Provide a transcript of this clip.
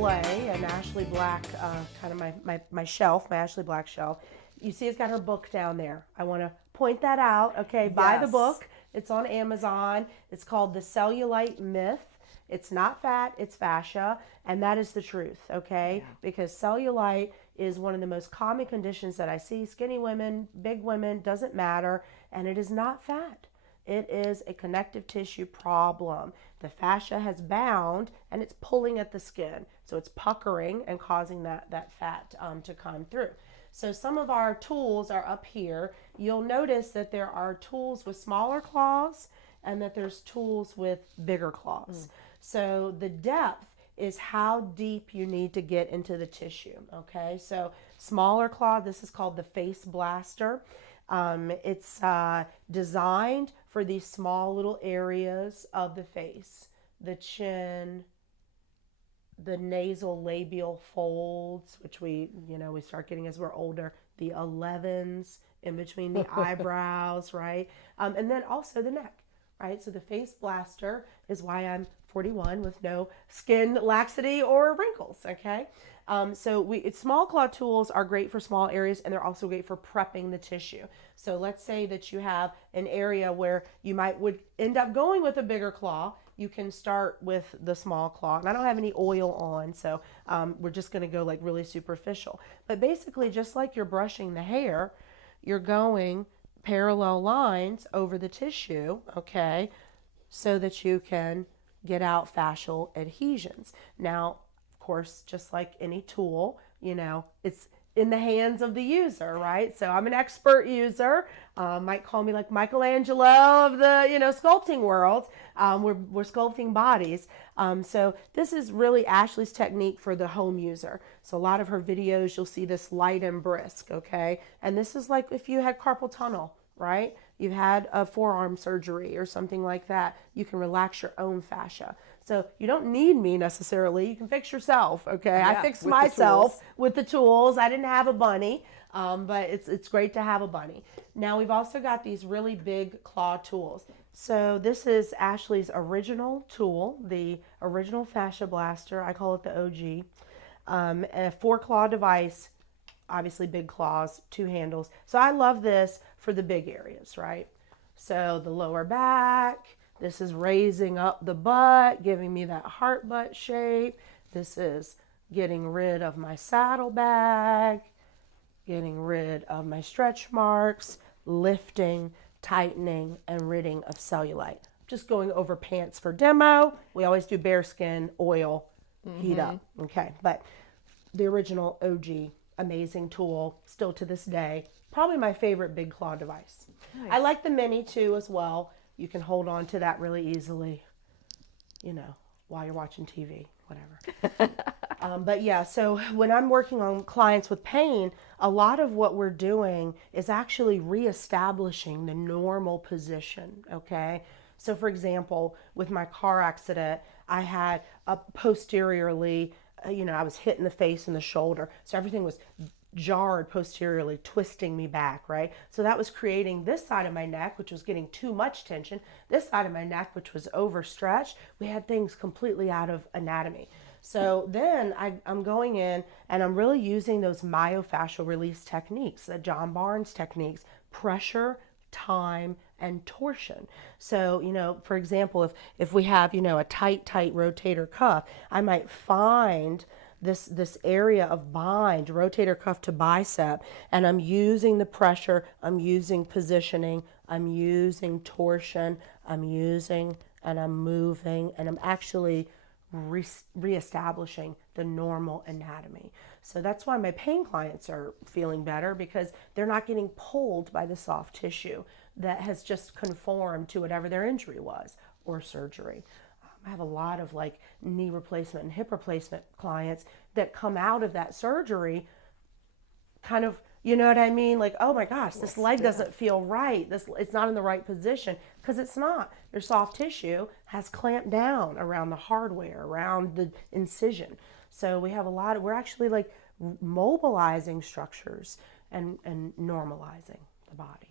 display an Ashley Black, kind of my shelf, my Ashley Black shelf. You see it's got her book down there. I want to point that out, okay? Buy the book. It's on Amazon. It's called The Cellulite Myth. It's not fat, it's fascia, and that is the truth, okay? Yeah. Because cellulite is one of the most common conditions that I see. Skinny women, big women, doesn't matter, and it is not fat. It is a connective tissue problem. The fascia has bound and it's pulling at the skin. So it's puckering and causing that fat to come through. So some of our tools are up here. You'll notice that there are tools with smaller claws and that there's tools with bigger claws. So the depth is how deep you need to get into the tissue, okay? So smaller claw, this is called the Face Blaster. It's designed for these small little areas of the face, the chin, the nasal labial folds, which we start getting as we're older, the 11s in between the eyebrows, right? And then also the neck, right? So the Face Blaster is why I'm 41 with no skin laxity or wrinkles, okay? Small claw tools are great for small areas, and they're also great for prepping the tissue. So let's say that you have an area where you would end up going with a bigger claw. You can start with the small claw. And I don't have any oil on, so we're just gonna go like really superficial. But basically, just like you're brushing the hair, you're going parallel lines over the tissue, okay, so that you can get out fascial adhesions. Now, of course, just like any tool, it's in the hands of the user, right? So I'm an expert user. Might call me like Michelangelo of the, sculpting world. We're sculpting bodies. So this is really Ashley's technique for the home user. So a lot of her videos, you'll see this light and brisk, okay? And this is like if you had carpal tunnel, right? You've had a forearm surgery or something like that. You can relax your own fascia. So you don't need me necessarily. You can fix yourself, okay? Yeah, I fixed myself with the tools. I didn't have a bunny, but it's great to have a bunny. Now we've also got these really big claw tools. So this is Ashley's original tool, the original Fascia Blaster. I call it the OG. A 4-claw device. Obviously big claws, 2 handles. So I love this for the big areas, right? So the lower back, this is raising up the butt, giving me that heart butt shape. This is getting rid of my saddlebag, getting rid of my stretch marks, lifting, tightening, and ridding of cellulite. Just going over pants for demo. We always do bare skin, oil, heat up, okay? But the original OG, amazing tool, still to this day. Probably my favorite big claw device. Nice. I like the mini too as well. You can hold on to that really easily, while you're watching TV, whatever. But yeah, so when I'm working on clients with pain, a lot of what we're doing is actually reestablishing the normal position, okay? So for example, with my car accident, I had posteriorly, I was hit in the face and the shoulder. So everything was jarred posteriorly, twisting me back, right? So that was creating this side of my neck, which was getting too much tension. This side of my neck, which was overstretched. We had things completely out of anatomy. So then I'm going in and I'm really using those myofascial release techniques, the John Barnes techniques, pressure, time, and torsion. So, for example, if we have, a tight rotator cuff, I might find this area of bind, rotator cuff to bicep, and I'm using the pressure, I'm using positioning, I'm using torsion, I'm moving, and I'm actually reestablishing the normal anatomy. So that's why my pain clients are feeling better, because they're not getting pulled by the soft tissue that has just conformed to whatever their injury was or surgery. I have a lot of like knee replacement and hip replacement clients that come out of that surgery kind of, you know what I mean? Like, oh my gosh, this leg doesn't feel right. It's not in the right position, because it's not. Your soft tissue has clamped down around the hardware, around the incision. So we have we're actually like mobilizing structures and normalizing the body.